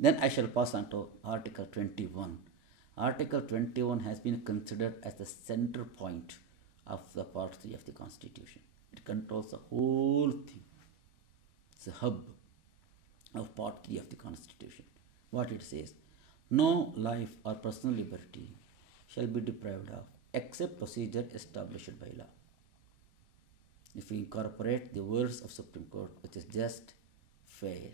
Then I shall pass on to Article 21. Article 21 has been considered as the center point of the Part 3 of the Constitution. It controls the whole thing. It's a hub of Part 3 of the Constitution. What it says: no life or personal liberty shall be deprived of except procedure established by law. If we incorporate the words of Supreme Court, which is just, fair,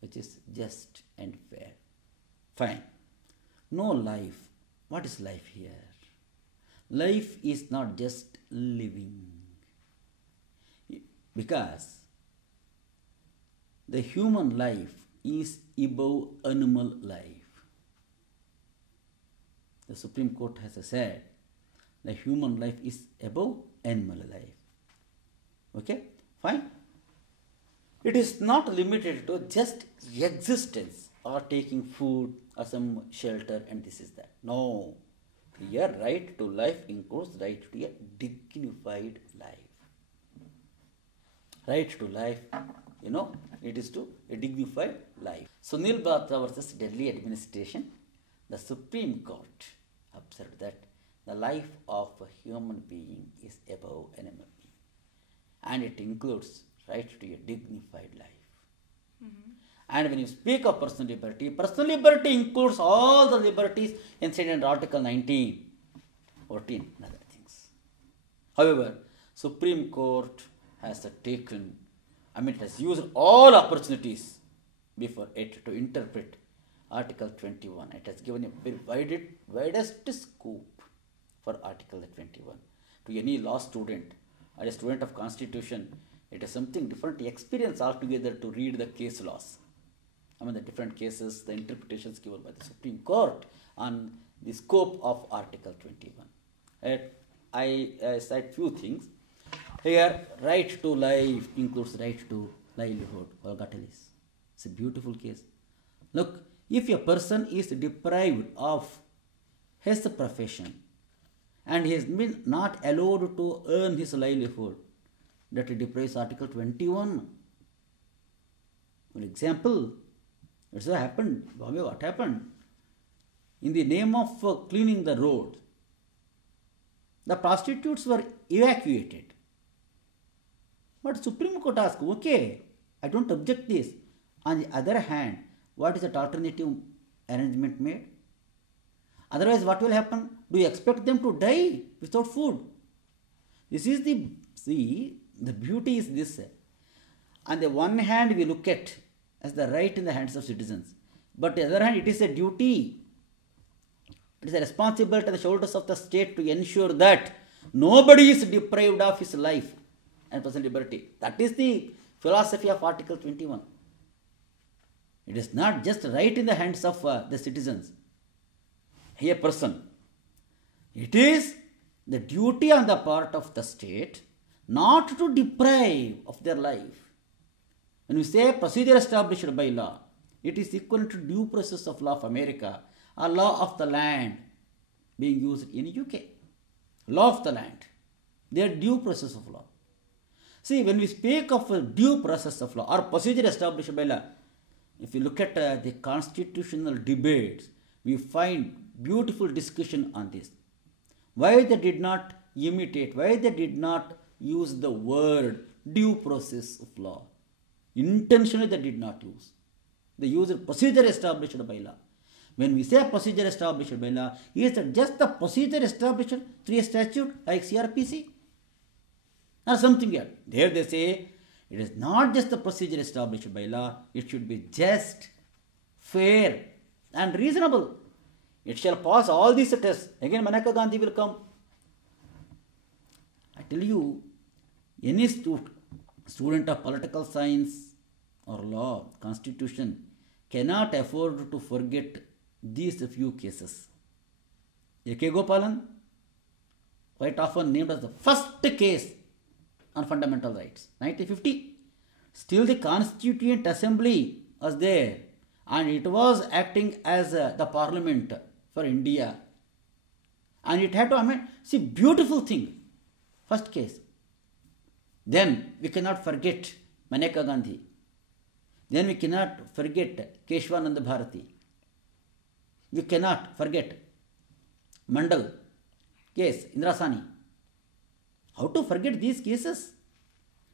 which is just and fair. Fine. No life. What is life here? Life is not just living. Because the human life is above animal life. The Supreme Court has said the human life is above animal life. Okay? Fine. It is not limited to just existence or taking food or some shelter and this is that. No. Here, right to life includes right to a dignified life. Right to life, it is to a dignified life. Sunil Batra versus Delhi administration, the Supreme Court observed that the life of a human being is above animal being. And it includes right to a dignified life. Mm-hmm. And when you speak of personal liberty includes all the liberties enshrined in Article 19, 14 and other things. However, Supreme Court has it has used all opportunities before it to interpret Article 21. It has given a very widest scope for Article 21. To any law student or a student of Constitution, it is something different experience altogether to read the case laws. The different cases, the interpretations given by the Supreme Court on the scope of Article 21. I cite few things. Here, right to life includes right to livelihood. Volgatelis. It's a beautiful case. Look, if a person is deprived of his profession and he has been not allowed to earn his livelihood, that deprives Article 21. For example, it's happened. What happened? In the name of cleaning the road, the prostitutes were evacuated. But Supreme Court asked, okay, I don't object this. On the other hand, what is that alternative arrangement made? Otherwise, what will happen? Do you expect them to die without food? This is the beauty is this. On the one hand, we look at as the right in the hands of citizens. But on the other hand, it is a duty. It is a responsibility on the shoulders of the state to ensure that nobody is deprived of his life and personal liberty. That is the philosophy of Article 21. It is not just right in the hands of the citizens, a person. It is the duty on the part of the state not to deprive of their life. When we say procedure established by law, it is equivalent to due process of law of America or law of the land being used in UK. Law of the land. They are due process of law. See, when we speak of a due process of law or procedure established by law, if you look at the constitutional debates, we find beautiful discussion on this. Why they did not imitate, why they did not use the word due process of law. Intentionally they did not use. They used procedure established by law. When we say procedure established by law, is it just the procedure established through a statute like CRPC? Or something else. There they say, it is not just the procedure established by law, it should be just, fair and reasonable. It shall pass all these tests. Again, Maneka Gandhi will come. I tell you, any student of political science or law, constitution, cannot afford to forget these few cases. A.K. Gopalan, quite often named as the first case on fundamental rights, 1950. Still the Constituent Assembly was there and it was acting as the parliament for India. And it had to amend. See, beautiful thing. First case. Then we cannot forget Maneka Gandhi. Then we cannot forget Keshwananda Bharati. We cannot forget Mandal case, Indrasani. How to forget these cases?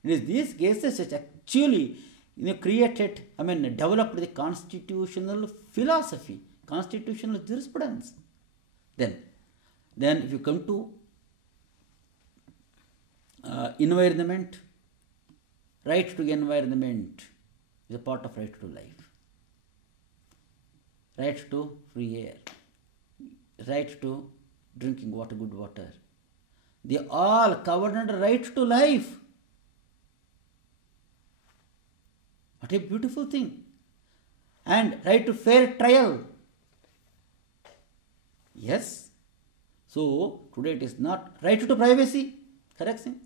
It is these cases which actually developed the constitutional philosophy, constitutional jurisprudence. Then if you come to environment, right to environment is a part of right to life. Right to free air, right to drinking water, good water. They all covered under right to life. What a beautiful thing. And right to fair trial. Yes. So, today it is not right to privacy. Correct thing?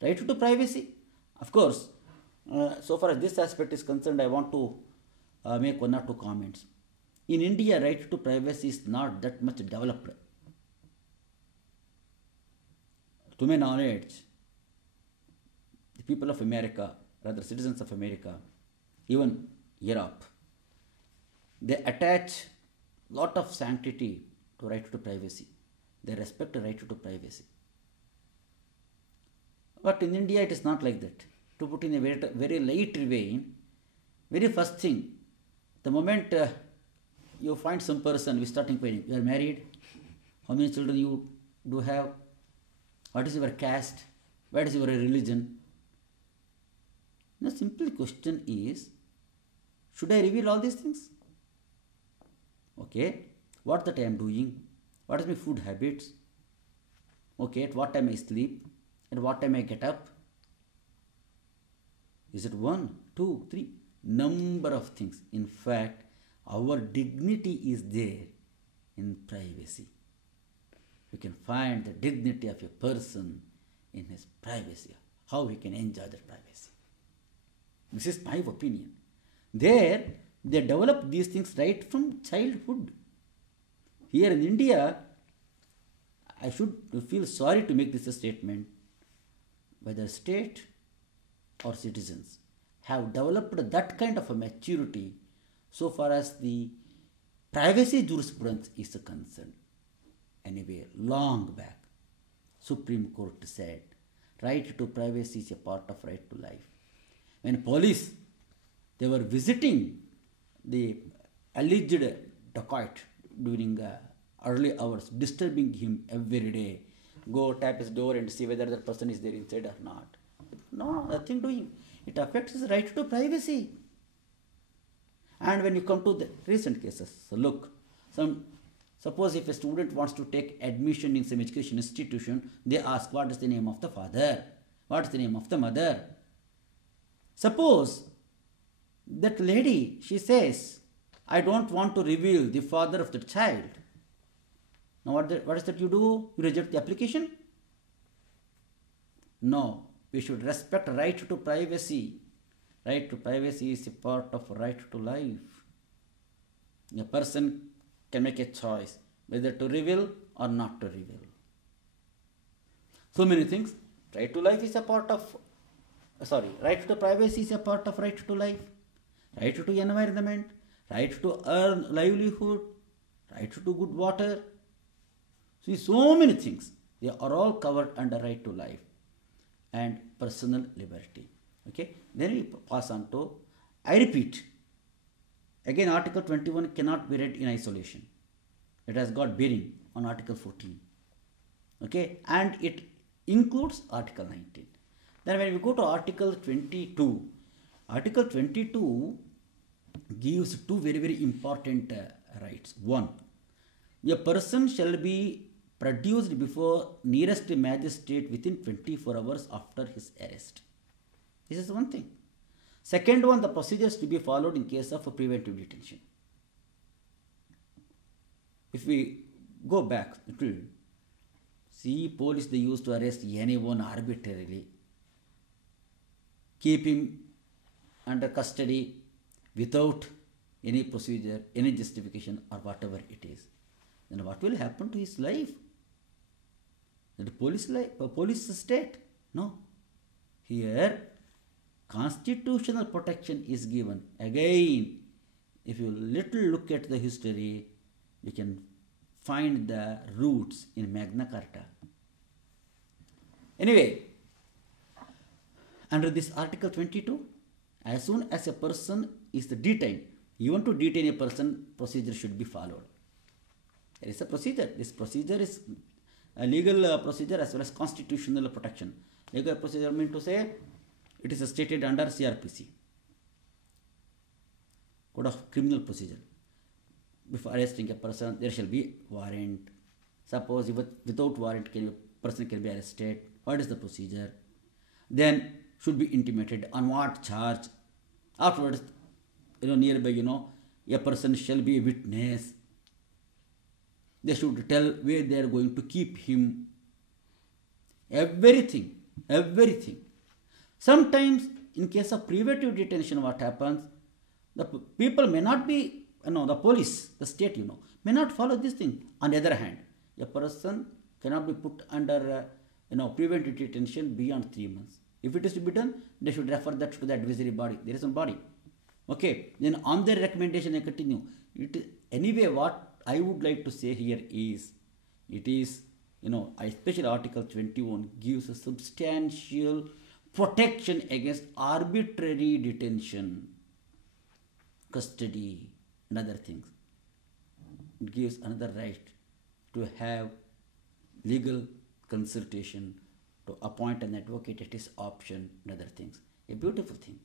Right to privacy. Of course, so far as this aspect is concerned, I want to make one or two comments. In India, right to privacy is not that much developed. To my knowledge, the people of America, rather citizens of America, even Europe, they attach lot of sanctity to right to privacy. They respect the right to privacy. But in India, it is not like that. To put in a very, very light way, very first thing, the moment you find some person, we start inquiring, you are married, how many children you do have, what is your caste, what is your religion? The simple question is, should I reveal all these things? Okay, what that I am doing, what is my food habits, okay, at what time I sleep, at what time I get up, is it 1, 2, 3, number of things. In fact, our dignity is there in privacy. You can find the dignity of a person in his privacy, how he can enjoy that privacy. This is my opinion. There, they develop these things right from childhood. Here in India, I should feel sorry to make this a statement, whether state or citizens have developed that kind of a maturity so far as the privacy jurisprudence is concerned. Anyway, long back, Supreme Court said, right to privacy is a part of right to life. When police, they were visiting the alleged dacoit during early hours, disturbing him every day, go tap his door and see whether that person is there inside or not. No, nothing doing. It affects his right to privacy. And when you come to the recent cases, so look, suppose if a student wants to take admission in some education institution, they ask, what is the name of the father? What is the name of the mother? Suppose that lady, she says, I don't want to reveal the father of the child. Now what is that you do? You reject the application? No, we should respect right to privacy. Right to privacy is a part of right to life. A person can make a choice whether to reveal or not to reveal. So many things. Right to life is a part of, right to privacy is a part of right to life. Right to environment, right to earn livelihood, right to good water. See, so many things. They are all covered under right to life and personal liberty. Okay, then we pass on to, I repeat, again Article 21 cannot be read in isolation. It has got bearing on Article 14. Okay, and it includes Article 19. Then when we go to Article 22, Article 22 gives two very, very important rights. One, a person shall be produced before nearest magistrate within 24 hours after his arrest. This is one thing. Second one, the procedures to be followed in case of a preventive detention. If we go back, see, police, they used to arrest anyone arbitrarily, keep him under custody without any procedure, any justification or whatever it is. Then what will happen to his life? The police life, police state? No. Here, constitutional protection is given. Again, if you little look at the history, you can find the roots in Magna Carta. Anyway, under this Article 22, as soon as a person is detained, even to detain a person, procedure should be followed. There is a procedure. This procedure is a legal procedure as well as constitutional protection. Legal procedure means to say it is stated under CRPC, Code of Criminal Procedure. Before arresting a person, there shall be warrant. Suppose without warrant, person can be arrested. What is the procedure? Then should be intimated on what charge. Afterwards, nearby, a person shall be a witness. They should tell where they are going to keep him. Everything. Sometimes, in case of preventive detention, what happens? The people may not be, the police, the state, may not follow this thing. On the other hand, a person cannot be put under, preventive detention beyond 3 months. If it is to be done, they should refer that to the advisory body. There is no body. Okay. Then on their recommendation, I continue. Anyway, what I would like to say here is, it is, especially Article 21 gives a substantial protection against arbitrary detention, custody, and other things. It gives another right to have legal consultation, to appoint an advocate at his option, and other things. A beautiful thing.